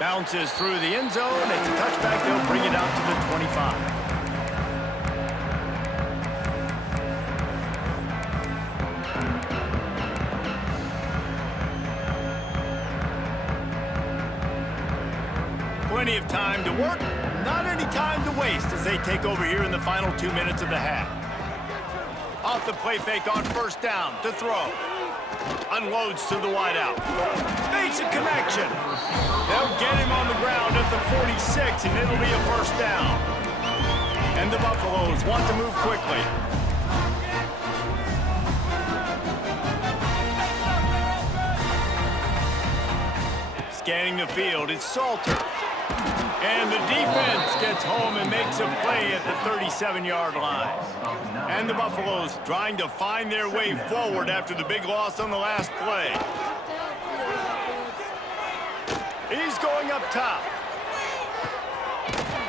Bounces through the end zone. It's a touchback. They'll bring it out to the 25. Plenty of time to work, not any time to waste as they take over here in the final 2 minutes of the half. Off the play fake on first down to throw. Unloads to the wideout. Makes a connection. They'll get him on the ground at the 46, and it'll be a first down. And the Buffaloes want to move quickly. Scanning the field, it's Salter. And the defense gets home and makes a play at the 37-yard line. And the Buffaloes trying to find their way forward after the big loss on the last play. He's going up top.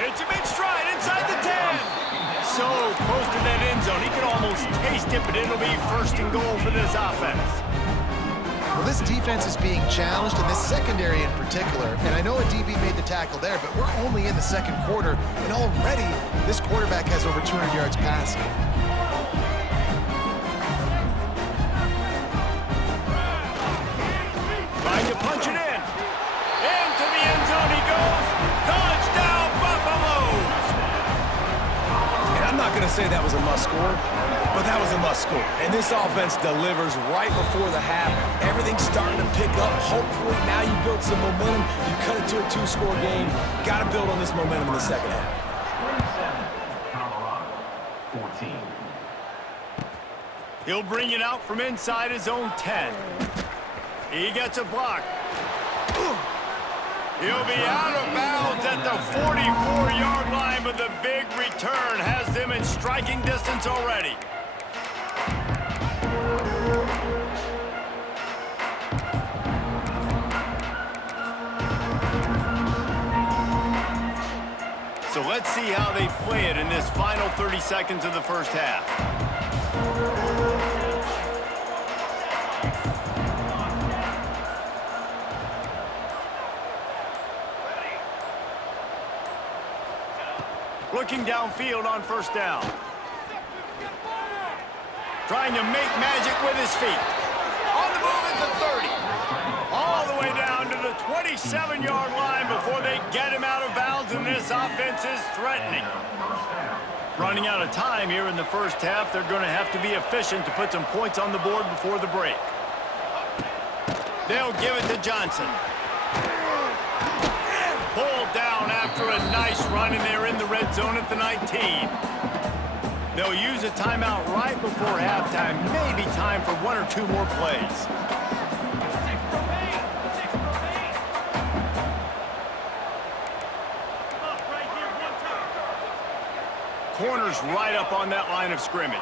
It's a mid-stride inside the 10. So close to that end zone. He can almost taste it, but it'll be first and goal for this offense. Well, this defense is being challenged, and this secondary in particular. And I know a DB made the tackle there, but we're only in the second quarter, and already this quarterback has over 200 yards passing. Trying to punch it in. Into the end zone he goes. Touchdown, Buffaloes! And I'm not going to say that was a must-score, but that was a must-score. And this offense delivers right before the half. Everything's starting to pick up. Hopefully now you build some momentum. You cut it to a two-score game. Got to build on this momentum in the second half. 14. He'll bring it out from inside his own 10. He gets a block. He'll be out of bounds at the 44-yard line, but the big return has them in striking distance already. So let's see how they play it in this final 30 seconds of the first half. Looking downfield on first down. Trying to make magic with his feet. On the move at the 30. All the way down to the 27-yard line before they get him out of bounds, and this offense is threatening. Running out of time here in the first half, they're going to have to be efficient to put some points on the board before the break. They'll give it to Johnson. Pulled down after a nice run, and they're in the red zone at the 19. They'll use a timeout right before halftime. Maybe time for one or two more plays. Corner's right up on that line of scrimmage.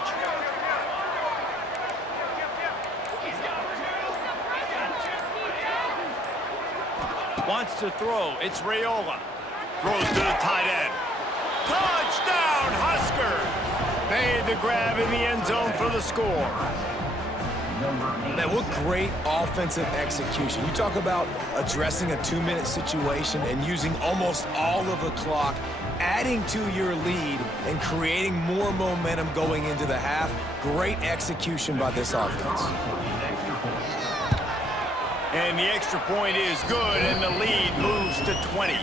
Wants to throw. It's Raiola. Throws to the tight end. Touchdown, Huskers! Made the grab in the end zone for the score. Man, what great offensive execution. You talk about addressing a 2-minute situation and using almost all of the clock, adding to your lead and creating more momentum going into the half. Great execution by this offense. And the extra point is good, and the lead moves to 20.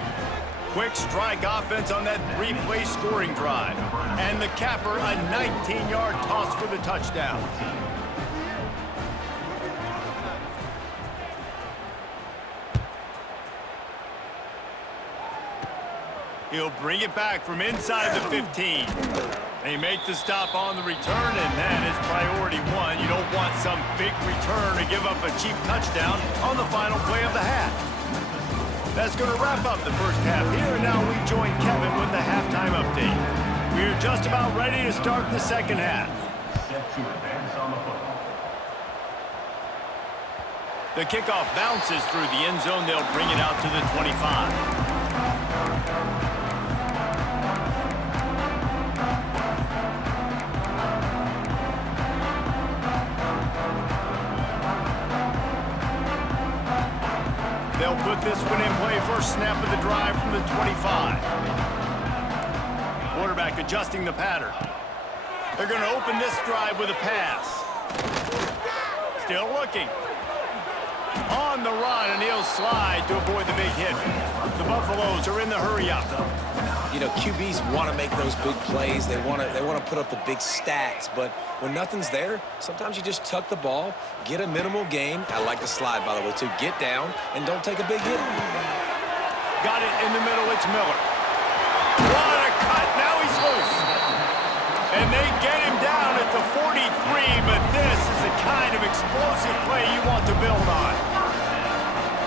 Quick strike offense on that 3-play scoring drive. And the capper, a 19-yard toss for the touchdown. He'll bring it back from inside the 15. They make the stop on the return, and that is priority one. You don't want some big return to give up a cheap touchdown on the final play of the half. That's going to wrap up the first half here, and now we join Kevin with the halftime update. We're just about ready to start the second half. Set to advance on the football. The kickoff bounces through the end zone. They'll bring it out to the 25. They'll put this one in play first snap of the drive from the 25. Quarterback adjusting the pattern. They're going to open this drive with a pass. Still looking. On the run, and he'll slide to avoid the big hit. The Buffaloes are in the hurry-up. You know, QBs want to make those big plays. They want to put up the big stats. But when nothing's there, sometimes you just tuck the ball, get a minimal gain. I like the slide, by the way, too. Get down and don't take a big hit. Got it in the middle. It's Miller. What a cut. Now he's loose. And they get him down at the 43, but this is the kind of explosive play you want to build on.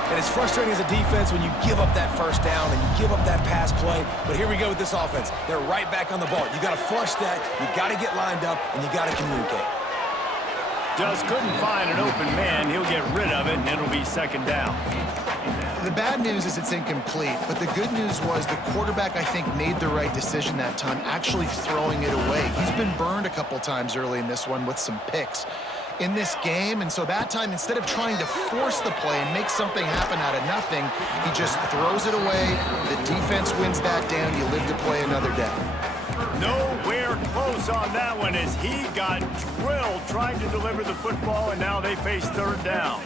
And it's frustrating as a defense when you give up that first down and you give up that pass play. But here we go with this offense. They're right back on the ball. You got to flush that. You got to get lined up, and you got to communicate. Just couldn't find an open man. He'll get rid of it, and it'll be second down. The bad news is it's incomplete, but the good news was the quarterback, I think, made the right decision that time, actually throwing it away. He's been burned a couple times early in this one with some picks in this game, and so that time, instead of trying to force the play and make something happen out of nothing, he just throws it away. The defense wins that down. You live to play another day. Nowhere close on that one as he got drilled trying to deliver the football, and now they face third down.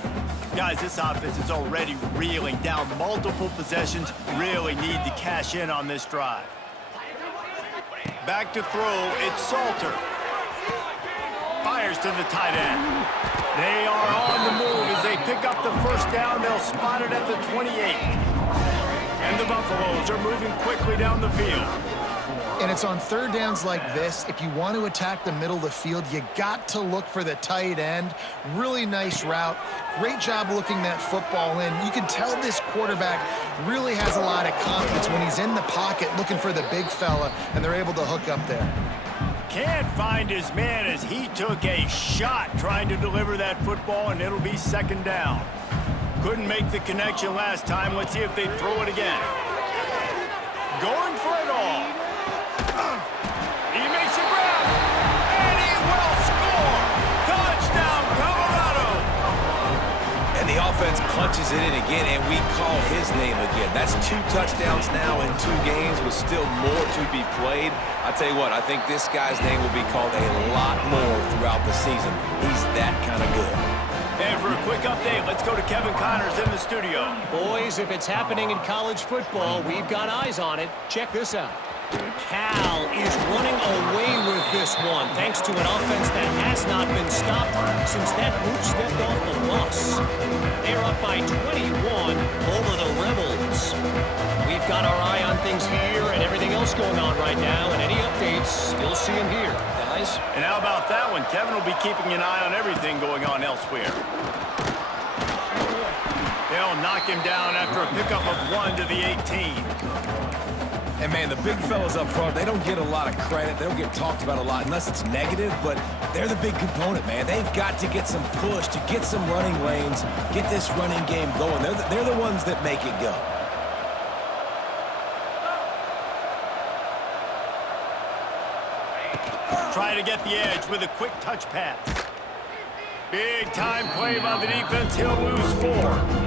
Guys, this offense is already reeling down multiple possessions. Really need to cash in on this drive. Back to throw, it's Salter. Fires to the tight end. They are on the move as they pick up the first down. They'll spot it at the 28. And the Buffaloes are moving quickly down the field. And it's on third downs like this, if you want to attack the middle of the field, you got to look for the tight end. Really nice route. Great job looking that football in. You can tell this quarterback really has a lot of confidence when he's in the pocket looking for the big fella, and they're able to hook up there. Can't find his man as he took a shot trying to deliver that football, and it'll be second down. Couldn't make the connection last time. Let's see if they throw it again. Going for it all. He makes a grab, and he will score. Touchdown, Colorado. And the offense punches it in again, and we call his name again. That's 2 touchdowns now in 2 games with still more to be played. I tell you what, I think this guy's name will be called a lot more throughout the season. He's that kind of good. And for a quick update, let's go to Kevin Connors in the studio. Boys, if it's happening in college football, we've got eyes on it. Check this out. Cal is running away with this one, thanks to an offense that has not been stopped since that group stepped off the bus. They're up by 21 over the Rebels. We've got our eye on things here and everything else going on right now, and any updates, you'll see them here, guys. And how about that one? Kevin will be keeping an eye on everything going on elsewhere. They'll knock him down after a pickup of 1 to the 18. And, man, the big fellas up front, they don't get a lot of credit. They don't get talked about a lot unless it's negative, but they're the big component, man. They've got to get some push, to get some running lanes, get this running game going. They're the ones that make it go. Try to get the edge with a quick touch pass. Big time play by the defense. He'll lose 4.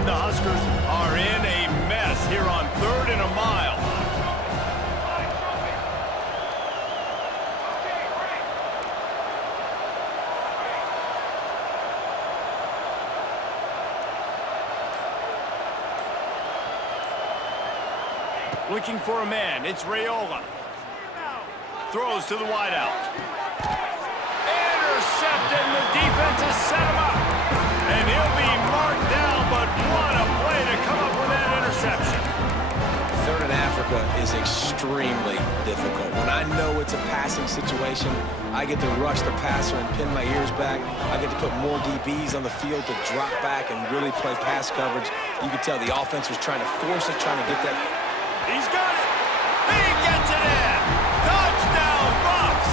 The Huskers are in a mess here on 3rd and a mile. Looking for a man. It's Raiola. Throws to the wideout. Intercepted, and the defense has set him up. And he'll be marked down, but what a play to come up with that interception. 3rd and Africa is extremely difficult. When I know it's a passing situation, I get to rush the passer and pin my ears back. I get to put more DBs on the field to drop back and really play pass coverage. You can tell the offense was trying to force it, trying to get that. He's got it. He gets it in. Touchdown, Buffs.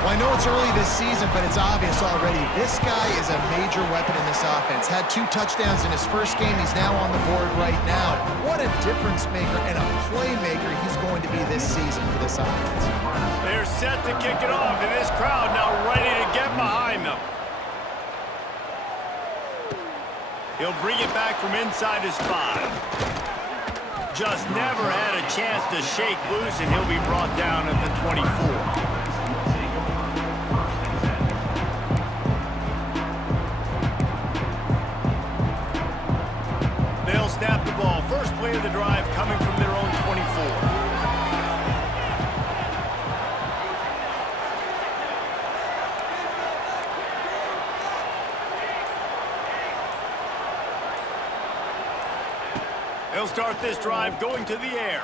Well, I know it's early this season, but it's obvious already. This guy is a major weapon in this offense. offense. Had 2 touchdowns in his first game. He's now on the board right now. What a difference maker and a playmaker he's going to be this season for this offense. They're set to kick it off, and this crowd now ready to get behind them. He'll bring it back from inside his 5. Just never had a chance to shake loose, and he'll be brought down at the 24. They'll snap the ball. First play of the drive coming from their own 24. They'll start this drive going to the air.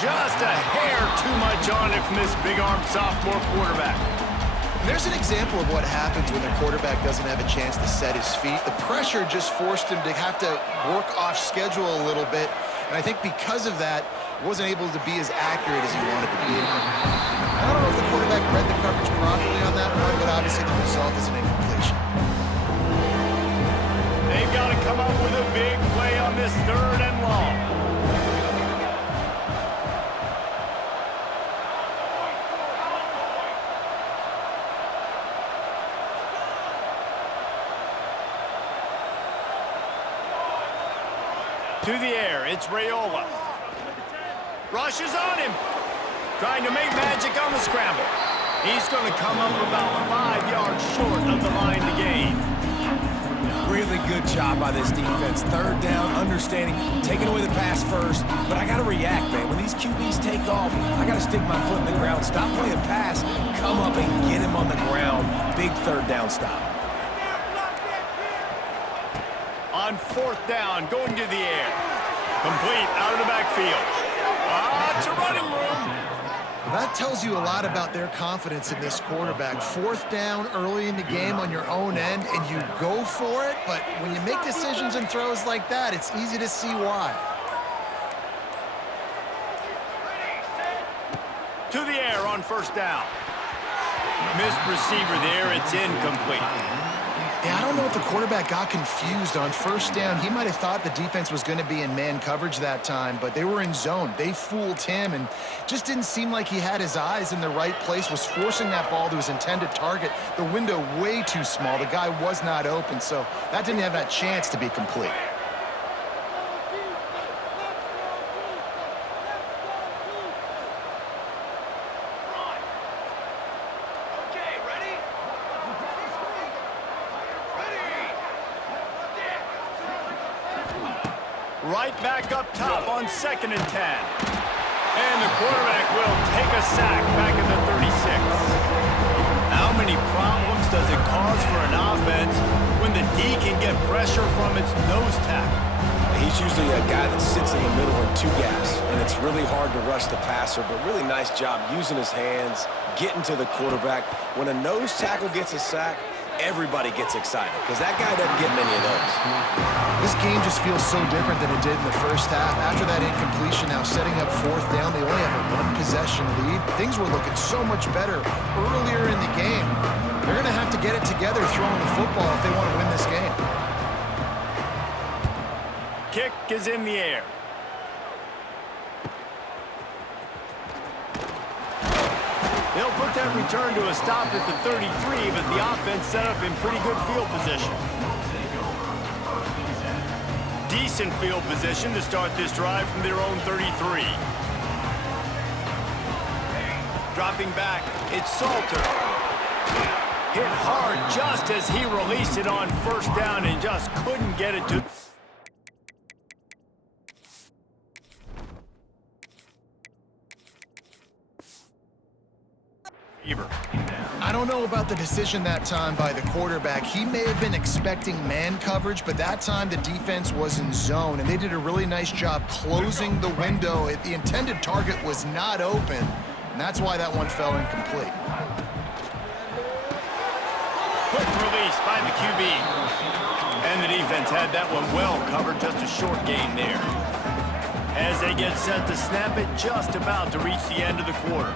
Just a hair too much on it from this big-armed sophomore quarterback. And there's an example of what happens when the quarterback doesn't have a chance to set his feet. The pressure just forced him to have to work off schedule a little bit. And I think because of that, wasn't able to be as accurate as he wanted to be. I don't know if the quarterback read the coverage properly on that one, but obviously the result is an incompletion. They've got to come up with a big play on this 3rd and long. To the air, it's Raiola. Rushes on him. Trying to make magic on the scramble. He's going to come up about 5 yards short of the line to gain. Really good job by this defense. 3rd down, understanding, taking away the pass first. But I got to react, man. When these QBs take off, I got to stick my foot in the ground. Stop playing pass. Come up and get him on the ground. Big 3rd down stop. On 4th down, going to the air. Complete out of the backfield. It's a running room. That tells you a lot about their confidence in this quarterback. 4th down early in the game on your own end, and you go for it, but when you make decisions and throws like that, it's easy to see why. To the air on 1st down. Missed receiver there, it's incomplete. Yeah, I don't know if the quarterback got confused on 1st down. He might have thought the defense was going to be in man coverage that time, but they were in zone. They fooled him and just didn't seem like he had his eyes in the right place, was forcing that ball to his intended target. The window way too small. The guy was not open, so that didn't have that chance to be complete. Right back up top on 2nd and 10. And the quarterback will take a sack back at the 36. How many problems does it cause for an offense when the D can get pressure from its nose tackle? He's usually a guy that sits in the middle in 2 gaps, and it's really hard to rush the passer, but really nice job using his hands, getting to the quarterback. When a nose tackle gets a sack, everybody gets excited because that guy doesn't get many of those. This game just feels so different than it did in the first half. After that incompletion, now setting up 4th down, they only have a 1-possession lead. Things were looking so much better earlier in the game. They're going to have to get it together throwing the football if they want to win this game. Kick is in the air. They'll put that return to a stop at the 33, but the offense set up in pretty good field position. Decent field position to start this drive from their own 33. Dropping back, it's Salter. Hit hard just as he released it on 1st down and just couldn't get it to... I don't know about the decision that time by the quarterback. He may have been expecting man coverage, but that time the defense was in zone, and they did a really nice job closing the window. The intended target was not open, and that's why that one fell incomplete. Quick release by the QB. And the defense had that one well covered, just a short gain there. As they get set to snap it, just about to reach the end of the quarter.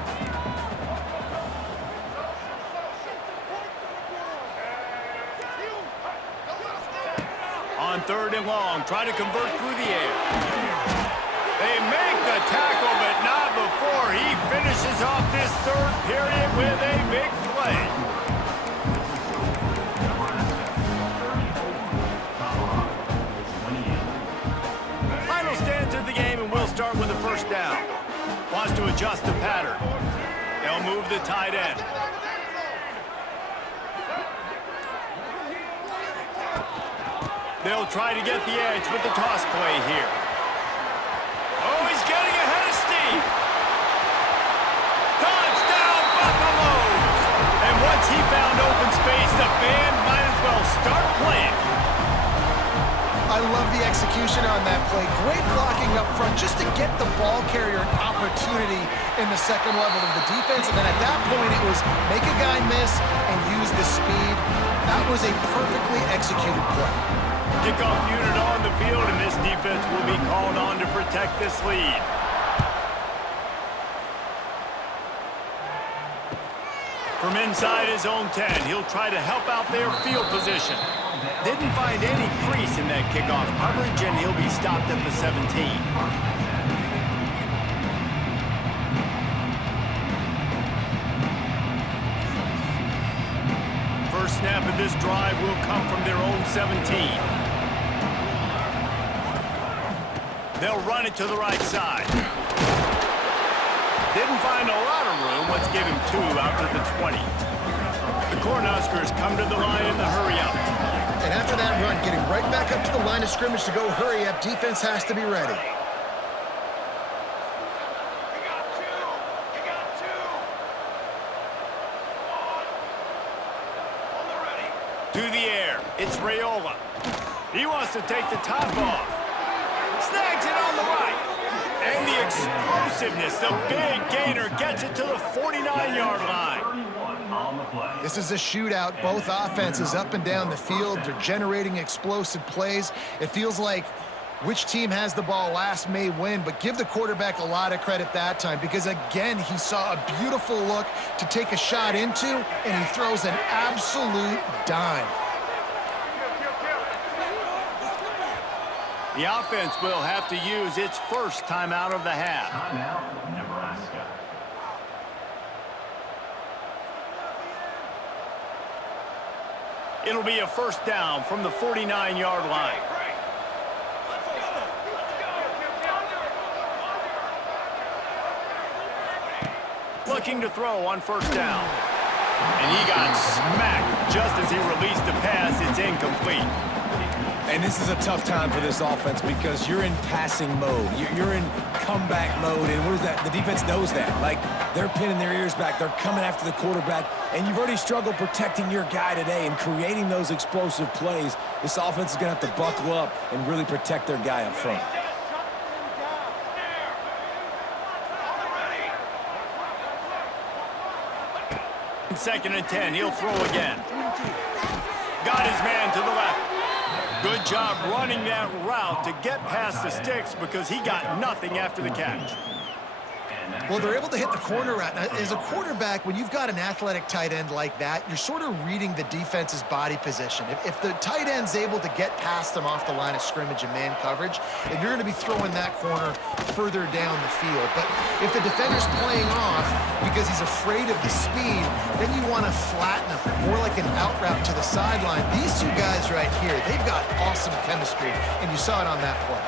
on 3rd and long. Try to convert through the air. They make the tackle, but not before he finishes off this 3rd period with a big play. Final stands of the game, and we'll start with the 1st down. Wants to adjust the pattern. They'll move the tight end. They'll try to get the edge with the toss play here. Oh, he's getting ahead of steam. Touchdown, Buffaloes! And once he found open space, the band might as well start playing. I love the execution on that play. Great blocking up front just to get the ball carrier an opportunity in the 2nd level of the defense. And then at that point, it was make a guy miss and use the speed. That was a perfectly executed play. Kickoff unit on the field, and this defense will be called on to protect this lead. From inside his own 10, he'll try to help out their field position. Didn't find any crease in that kickoff coverage, and he'll be stopped at the 17. First snap of this drive will come from their own 17. They'll run it to the right side. Didn't find a lot of room. Let's give him 2 out to the 20. The Cornhuskers come to the line in the hurry-up. And after that run, getting right back up to the line of scrimmage to go hurry up, defense has to be ready. To the air, it's Raiola. He wants to take the top off. Snags it on the right. And the explosiveness, the big gainer gets it to the 49-yard line. This is a shootout. Both offenses up and down the field. They're generating explosive plays. It feels like which team has the ball last may win, but give the quarterback a lot of credit that time because, again, he saw a beautiful look to take a shot into, and he throws an absolute dime. The offense will have to use its first timeout of the half. Timeout, Nebraska. It'll be a 1st down from the 49-yard line. Looking to throw on 1st down. And he got smacked just as he released the pass. It's incomplete. And this is a tough time for this offense because you're in passing mode. You're in comeback mode, and what is that? The defense knows that. Like, they're pinning their ears back. They're coming after the quarterback, and you've already struggled protecting your guy today and creating those explosive plays. This offense is going to have to buckle up and really protect their guy up front. 2nd and 10, he'll throw again. Got his man to the left. Good job running that route to get past the sticks because he got nothing after the catch. Well, they're able to hit the corner route. Now, as a quarterback, when you've got an athletic tight end like that, you're sort of reading the defense's body position. If the tight end's able to get past them off the line of scrimmage and man coverage, then you're going to be throwing that corner further down the field. But if the defender's playing off because he's afraid of the speed, then you want to flatten him, more like an out route to the sideline. These two guys right here, they've got awesome chemistry, and you saw it on that play.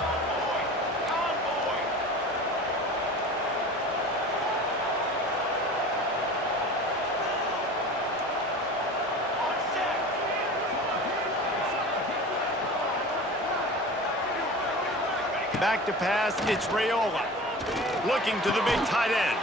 Back to pass, it's Raiola. Looking to the big tight end.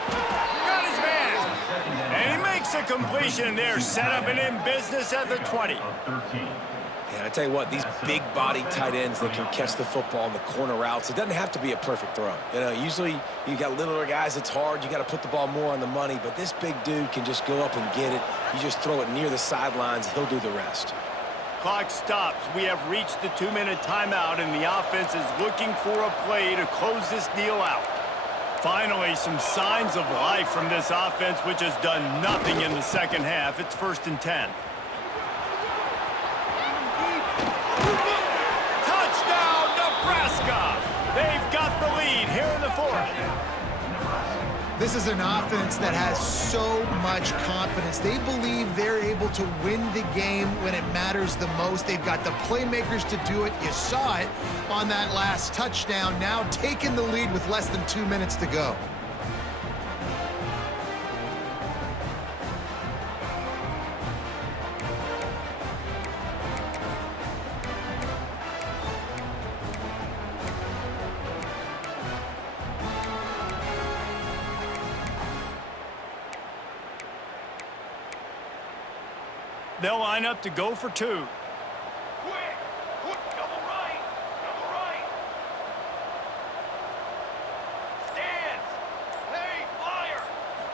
Got his man. And he makes a completion there. Set up and in business at the 20. Yeah, I tell you what, these big body tight ends that can catch the football in the corner routes, it doesn't have to be a perfect throw. You know, usually you got littler guys, it's hard. You got to put the ball more on the money, but this big dude can just go up and get it. You just throw it near the sidelines, he'll do the rest. Clock stops. We have reached the 2-minute timeout, and the offense is looking for a play to close this deal out. Finally, some signs of life from this offense, which has done nothing in the second half. It's 1st and 10. This is an offense that has so much confidence. They believe they're able to win the game when it matters the most. They've got the playmakers to do it. You saw it on that last touchdown. Now taking the lead with less than 2 minutes to go. They'll line up to go for 2. Double right. Stands. Hey, flyer.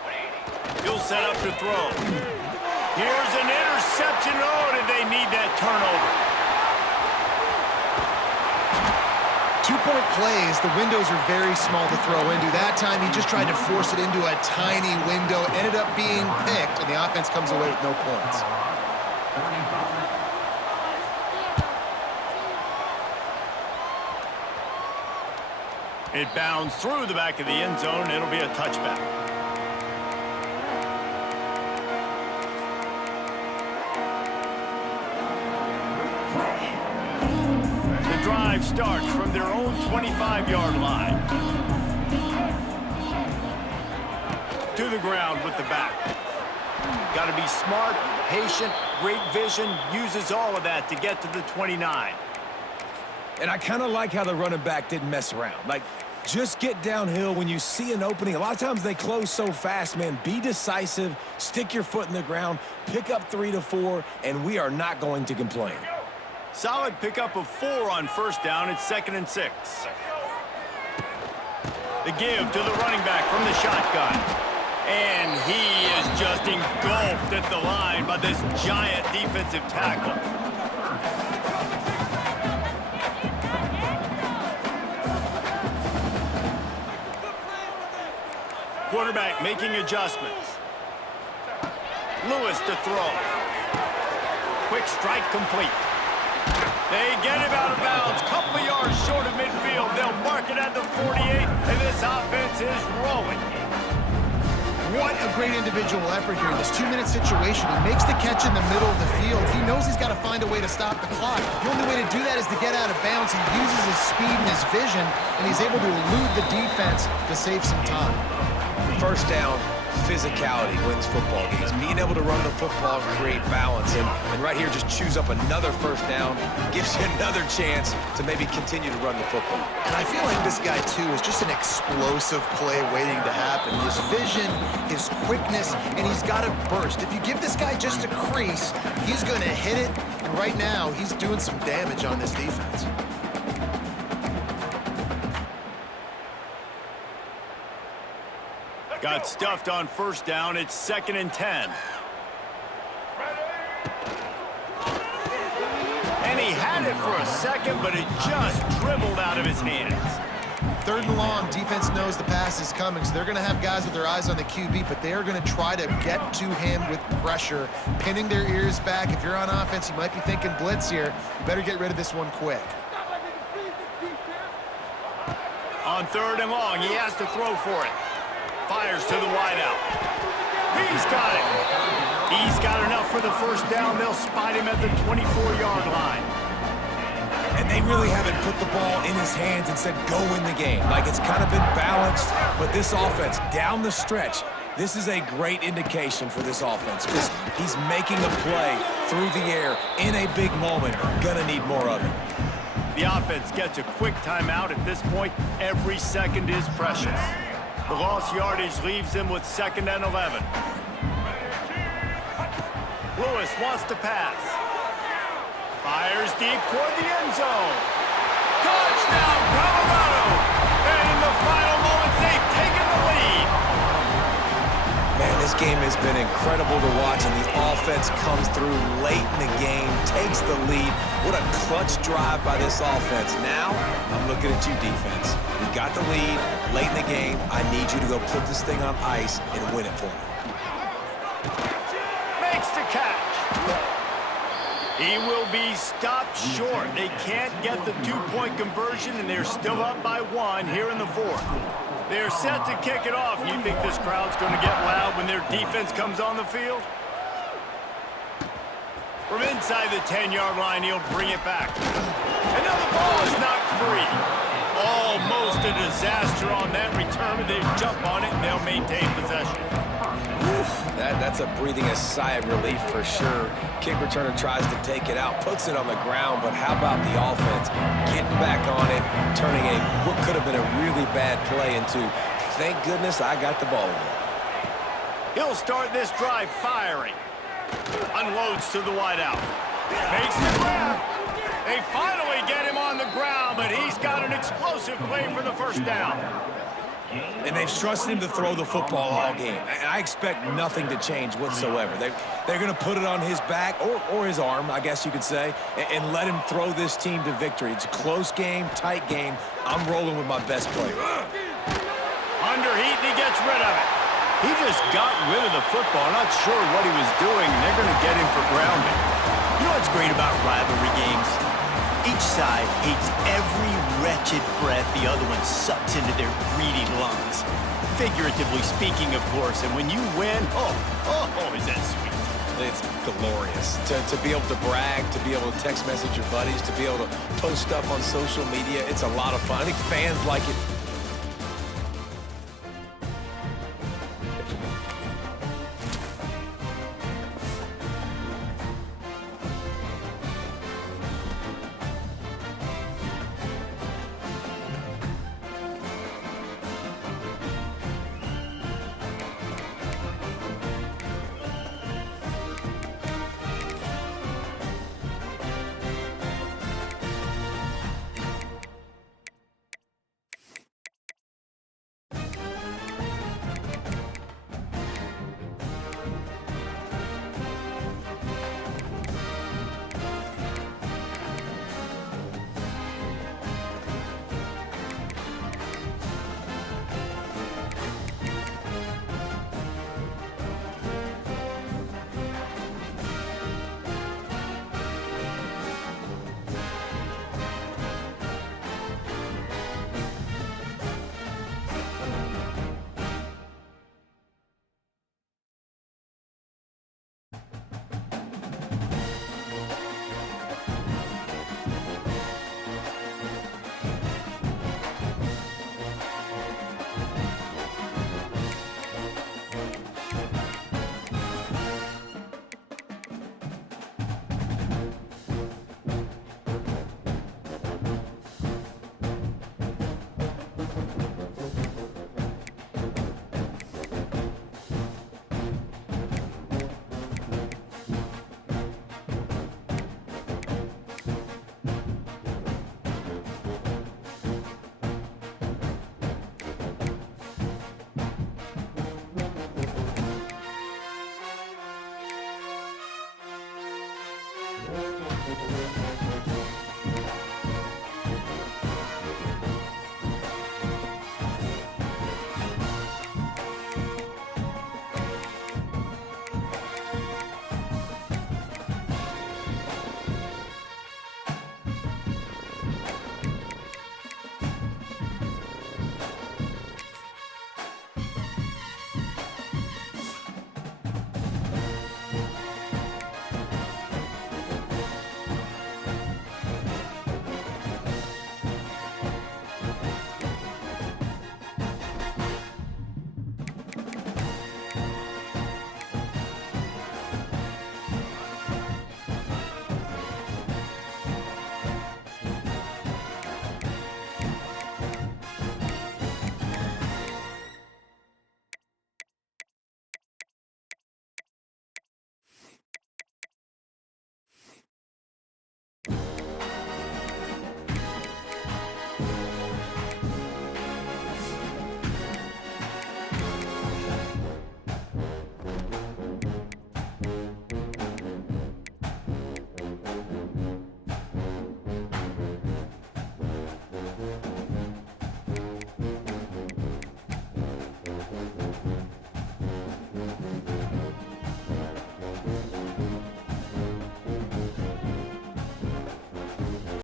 180. He'll set up to throw. Here's an interception. Oh, did they need that turnover? 2-point plays, the windows are very small to throw into. That time, he just tried to force it into a tiny window. It ended up being picked, and the offense comes away with no points. It bounds through the back of the end zone. It'll be a touchback. The drive starts from their own 25-yard line. To the ground with the back. Got to be smart, patient, great vision, uses all of that to get to the 29. And I kind of like how the running back didn't mess around. Like, just get downhill when you see an opening. A lot of times they close so fast, man. Be decisive, stick your foot in the ground, pick up 3 to 4, and we are not going to complain. Solid pickup of 4 on first down. It's 2nd and 6. The give to the running back from the shotgun. And he is just engulfed at the line by this giant defensive tackle. Quarterback making adjustments. Lewis to throw. Quick strike complete. They get him out of bounds. Couple of yards short of midfield. They'll mark it at the 48, and this offense is rolling. What a great individual effort here in this 2-minute situation. He makes the catch in the middle of the field. He knows he's got to find a way to stop the clock. The only way to do that is to get out of bounds. He uses his speed and his vision, and he's able to elude the defense to save some time. First down, physicality wins football games. Being able to run the football, create balance, and right here just choose up another first down, gives you another chance to maybe continue to run the football. And I feel like this guy, too, is just an explosive play waiting to happen. His vision, his quickness, and he's got a burst. If you give this guy just a crease, he's going to hit it, and right now he's doing some damage on this defense. Got stuffed on first down. It's 2nd and 10. And he had it for a second, but it just dribbled out of his hands. 3rd and long, defense knows the pass is coming, so they're going to have guys with their eyes on the QB, but they are going to try to get to him with pressure, pinning their ears back. If you're on offense, you might be thinking blitz here. You better get rid of this one quick. On 3rd and long, he has to throw for it. Fires to the wideout. He's got it. He's got enough for the first down. They'll spot him at the 24-yard line. And they really haven't put the ball in his hands and said, go win the game. Like, it's kind of been balanced, but this offense, down the stretch, this is a great indication for this offense because he's making a play through the air in a big moment. Gonna need more of it. The offense gets a quick timeout. At this point, every second is precious. The lost yardage leaves him with 2nd and 11. Lewis wants to pass. Fires deep toward the end zone. Touchdown, Colorado! And in the final moments, they've taken the lead. Man, this game has been incredible to watch, and the offense comes through late in the game, takes the lead. What a clutch drive by this offense. Now, I'm looking at you, defense. We got the lead late in the game. I need you to go put this thing on ice and win it for me. Makes the catch. He will be stopped short. They can't get the two-point conversion, and they're still up by 1 here in the 4th. They're set to kick it off. You think this crowd's going to get loud when their defense comes on the field? From inside the 10-yard line, he'll bring it back. And now the ball is knocked free. Almost a disaster on that return, but they jump on it, and they'll maintain possession. That's a breathing a sigh of relief for sure. Kick returner tries to take it out, puts it on the ground, but how about the offense getting back on it, turning what could have been a really bad play into, thank goodness I got the ball again. He'll start this drive firing. Unloads to the wideout. Makes the grab. They finally get him on the ground, but he's got an explosive play for the first down. And they've trusted him to throw the football all game. I expect nothing to change whatsoever. They're going to put it on his back, or his arm, I guess you could say, and let him throw this team to victory. It's a close game, tight game. I'm rolling with my best player. Underheat, and he gets rid of it. He just got rid of the football. Not sure what he was doing. They're going to get him for grounding. You know what's great about rivalry games? Each side hates every wretched breath the other one sucks into their greedy lungs. Figuratively speaking, of course. And when you win, oh, is that sweet. It's glorious. To be able to brag, to be able to text message your buddies, to be able to post stuff on social media, it's a lot of fun. I think fans like it.